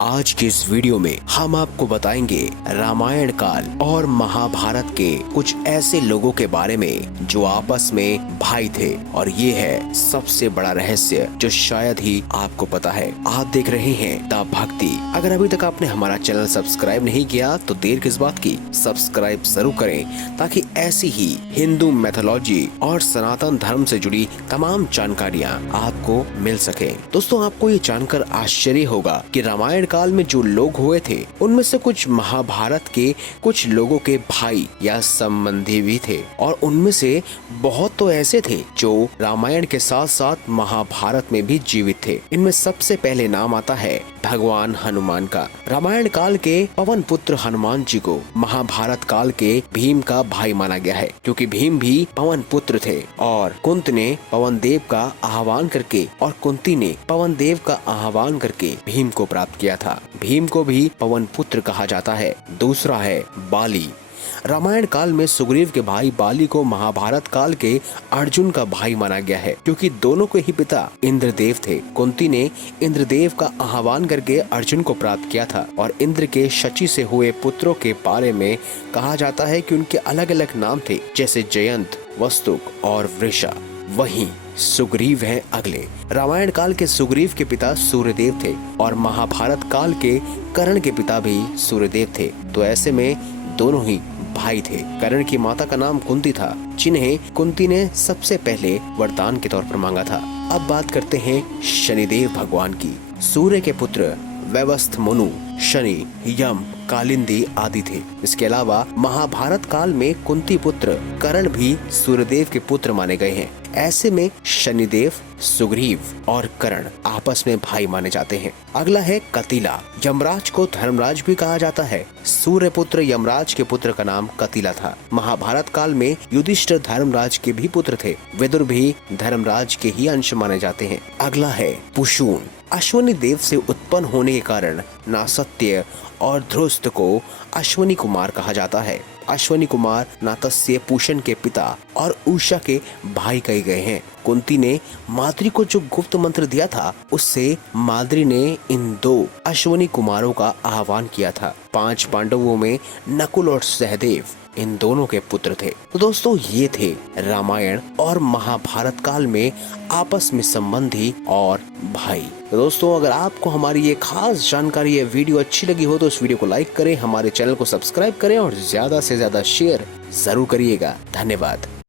आज के इस वीडियो में हम आपको बताएंगे रामायण काल और महाभारत के कुछ ऐसे लोगों के बारे में जो आपस में भाई थे, और ये है सबसे बड़ा रहस्य जो शायद ही आपको पता है। आप देख रहे हैं द भक्ति। अगर अभी तक आपने हमारा चैनल सब्सक्राइब नहीं किया तो देर किस बात की, सब्सक्राइब जरूर करें ताकि ऐसी ही हिंदू मैथोलॉजी और सनातन धर्म से जुड़ी तमाम जानकारियाँ आपको मिल सके। दोस्तों, आपको ये जानकर आश्चर्य होगा कि रामायण काल में जो लोग हुए थे उनमें से कुछ महाभारत के कुछ लोगों के भाई या संबंधी भी थे, और उनमें से बहुत तो ऐसे थे जो रामायण के साथ साथ महाभारत में भी जीवित थे। इनमें सबसे पहले नाम आता है भगवान हनुमान का। रामायण काल के पवन पुत्र हनुमान जी को महाभारत काल के भीम का भाई माना गया है, क्योंकि भीम भी पवन पुत्र थे और कुंती ने पवन देव का आह्वान करके भीम को प्राप्त किया था। भीम को भी पवन पुत्र कहा जाता है। दूसरा है बाली। रामायण काल में सुग्रीव के भाई बाली को महाभारत काल के अर्जुन का भाई माना गया है, क्योंकि दोनों के ही पिता इंद्रदेव थे। कुंती ने इंद्रदेव का आह्वान करके अर्जुन को प्राप्त किया था, और इंद्र के शची से हुए पुत्रों के बारे में कहा जाता है कि उनके अलग अलग नाम थे, जैसे जयंत, वस्तुक और वृषा। वहीं सुग्रीव हैं अगले। रामायण काल के सुग्रीव के पिता सूर्यदेव थे, और महाभारत काल के कर्ण के पिता भी सूर्यदेव थे। तो ऐसे में दोनों ही भाई थे। कर्ण की माता का नाम कुंती था, जिन्हें कुंती ने सबसे पहले वरदान के तौर पर मांगा था। अब बात करते हैं शनिदेव भगवान की। सूर्य के पुत्र वैवस्थ, मनु, शनि, यम, कालिंदी आदि थे। इसके अलावा महाभारत काल में कुंती पुत्र कर्ण भी सूर्यदेव के पुत्र माने गए हैं। ऐसे में शनिदेव, सुग्रीव और कर्ण आपस में भाई माने जाते हैं। अगला है कतिला। यमराज को धर्मराज भी कहा जाता है। सूर्य पुत्र यमराज के पुत्र का नाम कतिला था। महाभारत काल में युधिष्ठिर धर्मराज के भी पुत्र थे। विदुर भी धर्मराज के ही अंश माने जाते हैं। अगला है पुशून। अश्वनी देव से उत्पन्न होने के कारण नासत्य और ध्रुस्त को अश्वनी कुमार कहा जाता है। अश्वनी कुमार नातस्य पूषण के पिता और उषा के भाई कहे गए हैं। कुंती ने माद्री को जो गुप्त मंत्र दिया था, उससे माद्री ने इन दो अश्वनी कुमारों का आह्वान किया था। 5 पांडवों में नकुल और सहदेव इन दोनों के पुत्र थे। तो दोस्तों, ये थे रामायण और महाभारत काल में आपस में संबंधी और भाई। तो दोस्तों, अगर आपको हमारी ये खास जानकारी, ये वीडियो अच्छी लगी हो तो इस वीडियो को लाइक करें, हमारे चैनल को सब्सक्राइब करें और ज्यादा से ज्यादा शेयर जरूर करिएगा। धन्यवाद।